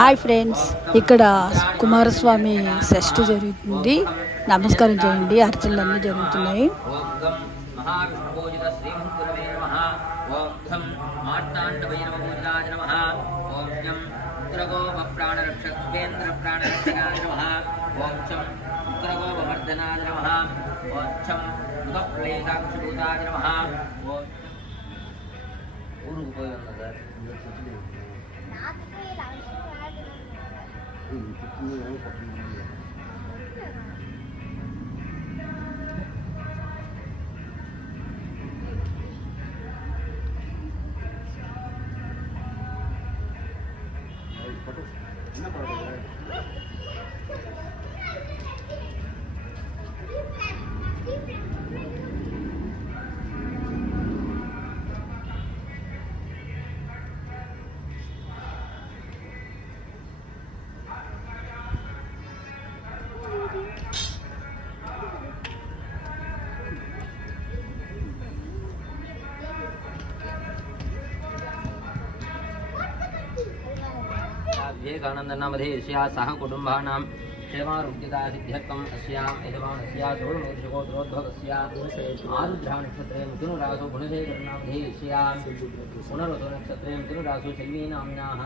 Hi friends, ఇక్కడ కుమారస్వామి షష్ఠి జరుగుతుంది. నమస్కారం చేయండి. అర్చనలు అన్నీ జరుగుతున్నాయి. ఊరుకు పోయి ఉన్నా సార్. विवेकानंद नामधेयस्या सह कुटुंबानां क्षेमारोग्यता सिद्ध्यर्थम् अस्यां यजमानस्या सोममेषकोत्रोद्भवस्या आरुद्रा नक्षत्रे मिथुनरासो गुणशेखरनामधेयस्या पुनर्वसु नक्षत्रे मिथुनरासो शल्वी नाम्न्याः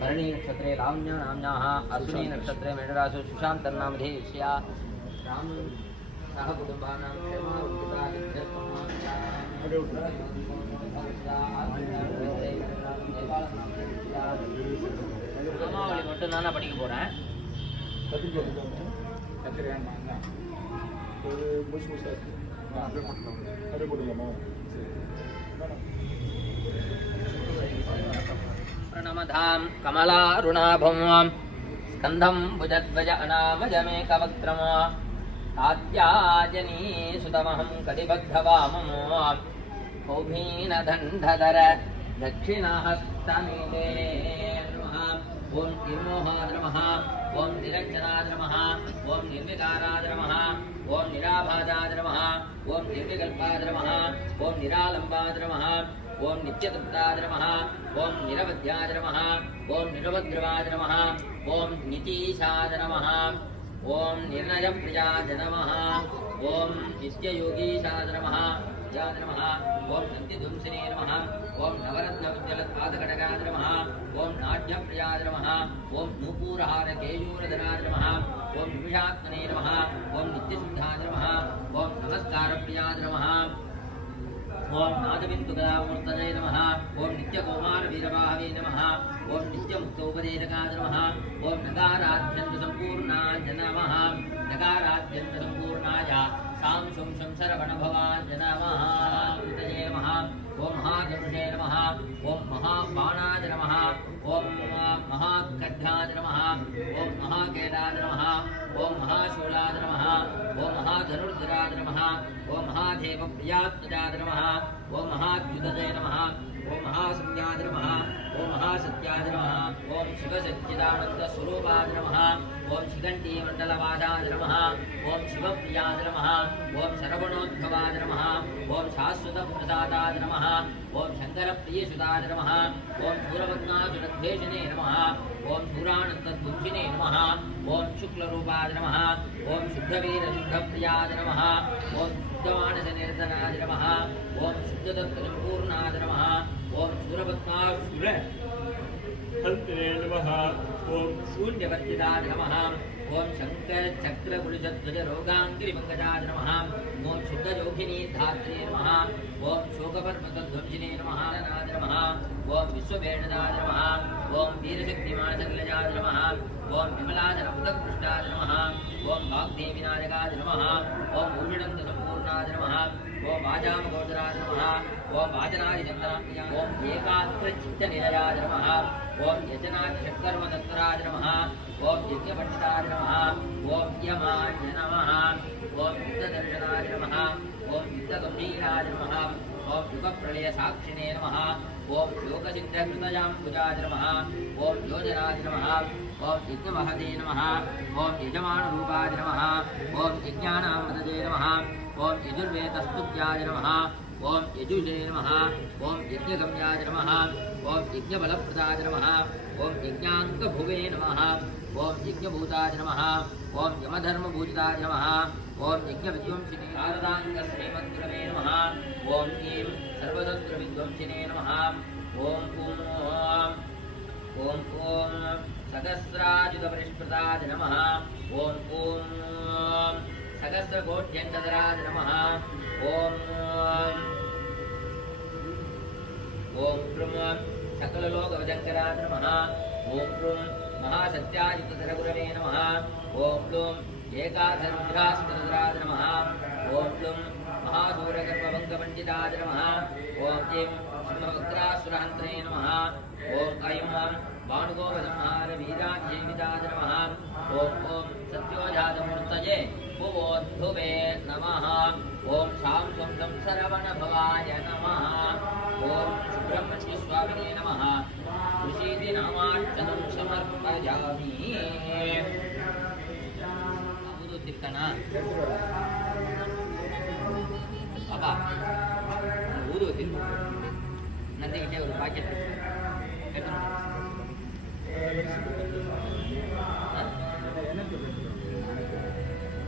भरणी नक्षत्रे लावण्या नाम्न्याः अश्विनी नक्षत्रे मेषरासो सुशान्तनामधेयस्या राम सह कुटुंबानां क्षेमारोग्यता सिद्ध्यर्थम् அம்மாவளி மட்டும் தானே படிக்க போகிறேன். प्रणमधां कमलारुणाभं स्कन्धं भुजध्वज अनामजमेकवक्त्रं आद्याजनी सुतमहं कटिबद्धवामं कौभीनदण्डधर दक्षिणहस्तमीते ओं निर्मोहाय नमः, ओं निरञ्जनाय नमः, ओं निर्विकाराय नमः, ओं निराभासाय नमः, ओं निर्विकल्पाय नमः, ओं निरालम्बाय नमः, ओं नित्यतृप्ताय नमः, ओं निरवध्याय नमः, ओं निरवद्रवाय नमः, ओं नितीशाय नमः, ओं निर्णयप्रियाय नमः, ओं नित्ययोगीशाय नमः, नमः, ओं नन्दिध्वंसिने नमः, ओं नवरत्नविद्यलत्पादकटकाय नमः, ओं नाट्यप्रियाय नमः, ओं नूपुरहारकेयूरधराय नमः, ओं निमिषात्मने नमः, ओं नित्यसिद्धाय नमः, ओं नमस्कारप्रियाय नमः, ओं नादबिन्दुगदामूर्तये नमः, ओं नित्यकौमारवीरवाहवे नमः, ओं नित्यमुक्तोपदेशकाय नमः, ओं नकाराद्यन्तसम्पूर्णाय नमः, नकाराद्यन्तसम्पूर्णाय सां शं शं शरवणभवाय नमः, नमः, ओं महागरुडे नमः, ओं महाबाणाय नमः, ओं महाखड्गाय नमः, ओं महाकेदाय नमः, ओं महाशूलाय नमः, ओं महाधनुर्धराय नमः, ओं महादेवप्रियात्मजाय नमः, ओं महाद्युतये नमः, ओं महासंज्ञाय नमः, ओं महासत्याय नमः, ओं शिवसच्चिदानन्दस्वरूपाय नमः, ओं शिखण्डीमण्डलवादाय नमः, ओं शिवप्रियाय नमः, ओं शरवणोद्भवाय नमः, ओं शाश्वतप्रसादाय नमः, ओं शङ्करप्रियसुताय नमः, ओं शूरपद्मासुरद्वेषिणे नमः, ओं शूरानन्दध्वंसिने नमः, ओं शुक्लरूपाय नमः, ओं शुद्धवीरशुद्धप्रियाय नमः, ओं शुद्धमानसनिर्धनाय नमः, ओं शुद्धदत्तसम्पूर्णाय नमः, ओं शूरपद्मासुर नमः, ओं शून्यवर्जिताय नमः, ओं शङ्करचक्रपुरुषध्वजरोगाङ्गिरिपङ्कजाय नमः, ओं शुद्धयोगिनी धात्रे नमः, ओं शोकपर्वतध्वंसिने नमः, नमः, ओं विश्ववेणदाय नमः, ओं वीरशक्तिमानसकलजाय नमः, ओं विमलाजनमुदकृष्टाय नमः, ओं वाग्देविनायकाय नमः, ओं ऊषणन्दसम्पूर्णाय नमः, ओं वाजामगोचराय नमः, ओं वाचनादिचन्द्राय, ओं एकाग्रचित्तनिलयाय नमः, ओं यजनाक्षकर्मतत्पराय नमः, ओं यज्ञपण्डिताय नमः, ओं यमाय नमः, ओं युद्धदर्शनाय नमः, ओं युद्धगम्भीराय नमः, ओं युगप्रलयसाक्षिणे नमः, ओं योगसिद्धकृतयाम्बुजाय नमः, ओं योजनाय नमः, ओं यज्ञमहते नमः, ओं यजमानरूपाय नमः, ओं यज्ञानामृतये नमः, ओं यजुर्वेदस्तुत्याय नमः, ओं यजुषे नमः, ओं यज्ञगम्याय नमः, ओं यज्ञबलप्रदाय नमः, ओम यज्ञांगभुवे नमः ओम यज्ञभूताय नमः ओम यमधर्मभूताय नमः ओम यज्ञविद्वंसिने शारदाङ्गश्रीमद्गुरवे नमः ओम ऐं सर्वतन्त्रविद्वंसिने नमः ओम ओम सहस्रायुधपरिष्कृताय नमः ओम सहस्रकोट्यङ्गधराय नमः ओम ओम सकललोकभजङ्कराय नमः ओम महासत्यायुतधरगुरवे नमः ओम एकादशरुद्रास्तराय नमः ओम महासूरगर्भभङ्गपण्डिताय नमः ओम ऐं सिंहवक्रासुरहन्त्रे नमः ओम ऐं भानुगोपसंहारवीराजीविताय नमः ओम सत्योजातमूर्तये भुवोद्भुवे नमः ओम शां सुन्दं सरवणभवाय नमः ओम सुब्रह्मण्यस्वामिने नमः ऋषीति नामार्चनं समर्पयामि अबुदु तिर्कना पापा ऊरु तिर्कु नदी किटे ஒரு பாக்கெட்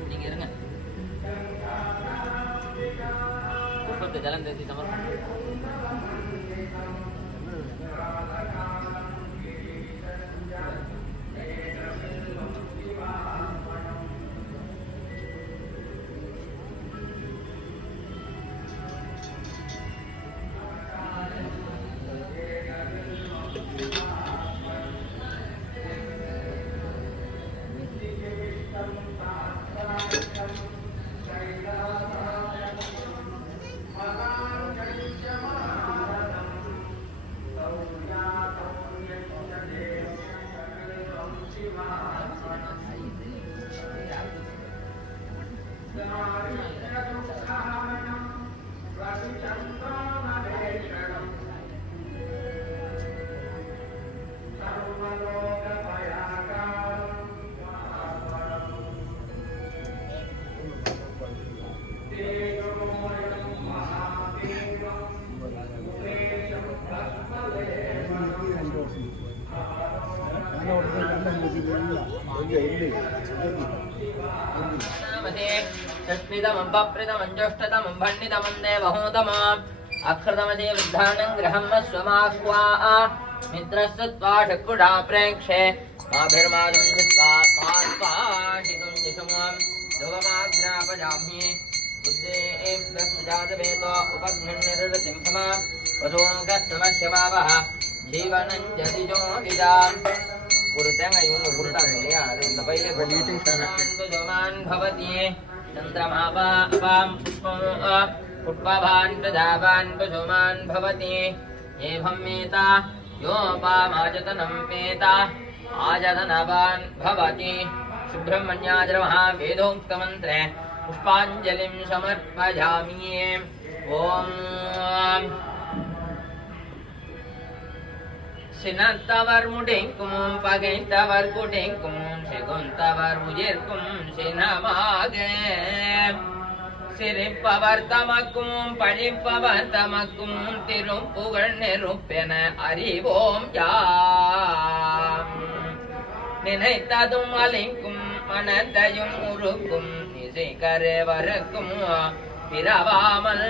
நீங்க இருங்க உப்பத்து ஜலம் தேத்தி சமர்ப்பணம் षष्ठितमं पप्रितमं ज्येष्ठतमं भण्डितमं देवहूतमम् अक्षरतमसे वृद्धानं गृहं स्वमाह्वा मित्रस्य त्वा षट्कुडा प्रेक्षे माभिर्मादं चित्वा पार्पाशितुं दिशमं ध्रुवमाघ्रापजाम्ये बुद्धेभ्यः सुजातवेतो उपघ्निर्निर्वृतिं क्षमा वसोऽङ्गस्तमह्यमावः जीवनं जतिजो विदाम् पुरुतंग इवंग पुरुतांग இல்லையா அது இந்த பையிலே போட்டுமான் भवति चन्द्रमापा अपां पुष्पभान् प्रजावान् पशुमान् भवति एवं मेता योपामाजतनं पेता आजतनवान् भवति सुब्रह्मण्याजरमः वेदोक्तमन्त्रे पुष्पाञ्जलिं समर्पयामि ॐ சினத்தவர் முடைக்கும் பகைத்தவர் குடைக்கும் சிகுந்தவர் உயிர்க்கும் சினமாக சிரிப்பவர் தமக்கும் பழிப்பவர் தமக்கும் திருப்புகழ் நெருப்பென அறிவோம் யாம் நினைத்ததும் அலைக்கும் மனதையும் உருக்கும் இசைக்கரவருக்கும் பிறவாமல்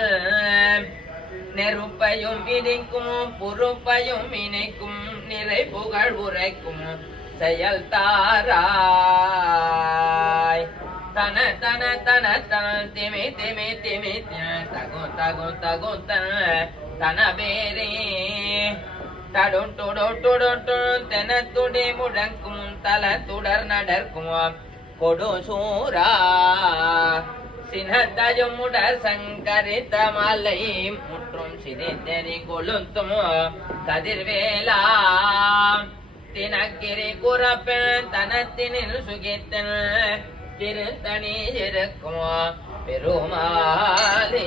நெருப்பையும் இனிக்கும் பொறுப்பையும் இணைக்கும் நிறை புகழ் உரைக்கும் செயல் தாராய் தன தன தன தன திமி திமி திமி தகு தகு தகு தன பேரே தடும் துடு துடு தென துடி முழக்கும் தல துடர் நடக்கும் கொடு சூரா சினத்தயும் உடல் சங்கரித்த மலை முற்றும் சிரித்தெறி கொளுத்தும் கதிர்வேலா தினக்கிரி குறப்பெண் தனத்தினில் சுகித்தன் திருத்தனி இருக்கும் பெருமாளே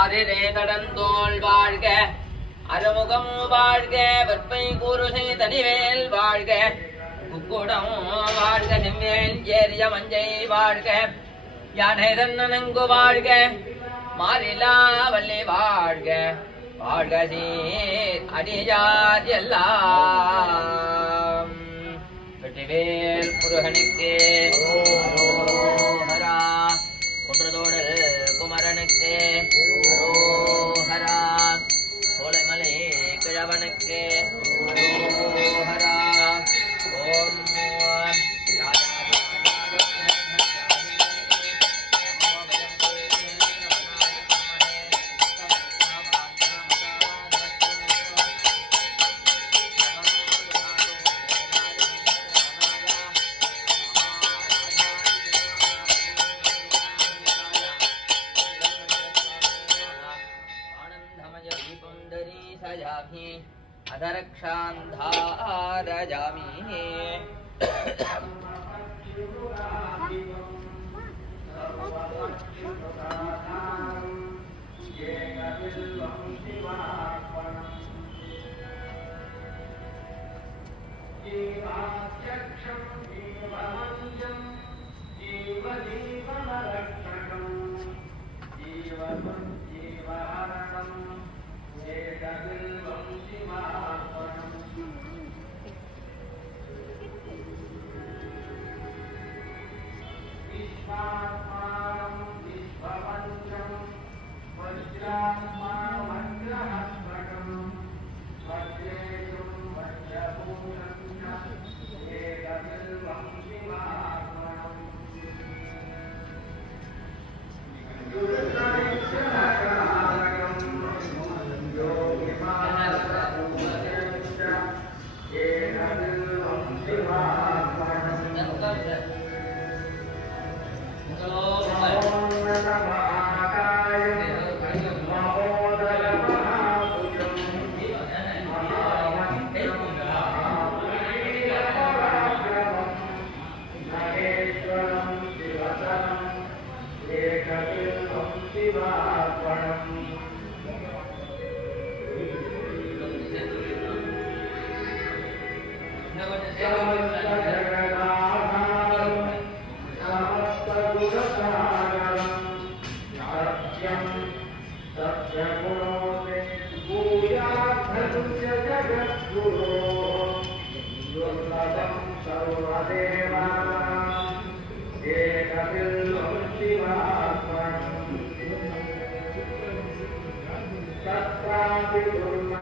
அரிரே கடந்தோள் வாழ்க அறுமுகம் வாழ்க வெப்பை கூறுசை தனிவேல் வாழ்க குக்குடம் வாழ்க செம்மேல் ஏரிய மஞ்சை வாழ்க யானை தன்னனங்கு வாழ்க மாறிலா வள்ளி வாழ்க வாழ்கசி அடியார் எல்லாம் வெற்றிவேல் முருகனுக்கு அரோகரா. குன்றதோடல் குமரனுக்கு அரோகரா. சோலைமலை கிழவனுக்கு அரோகரா. ஓம் सजामि अधरक्षान्धारजामि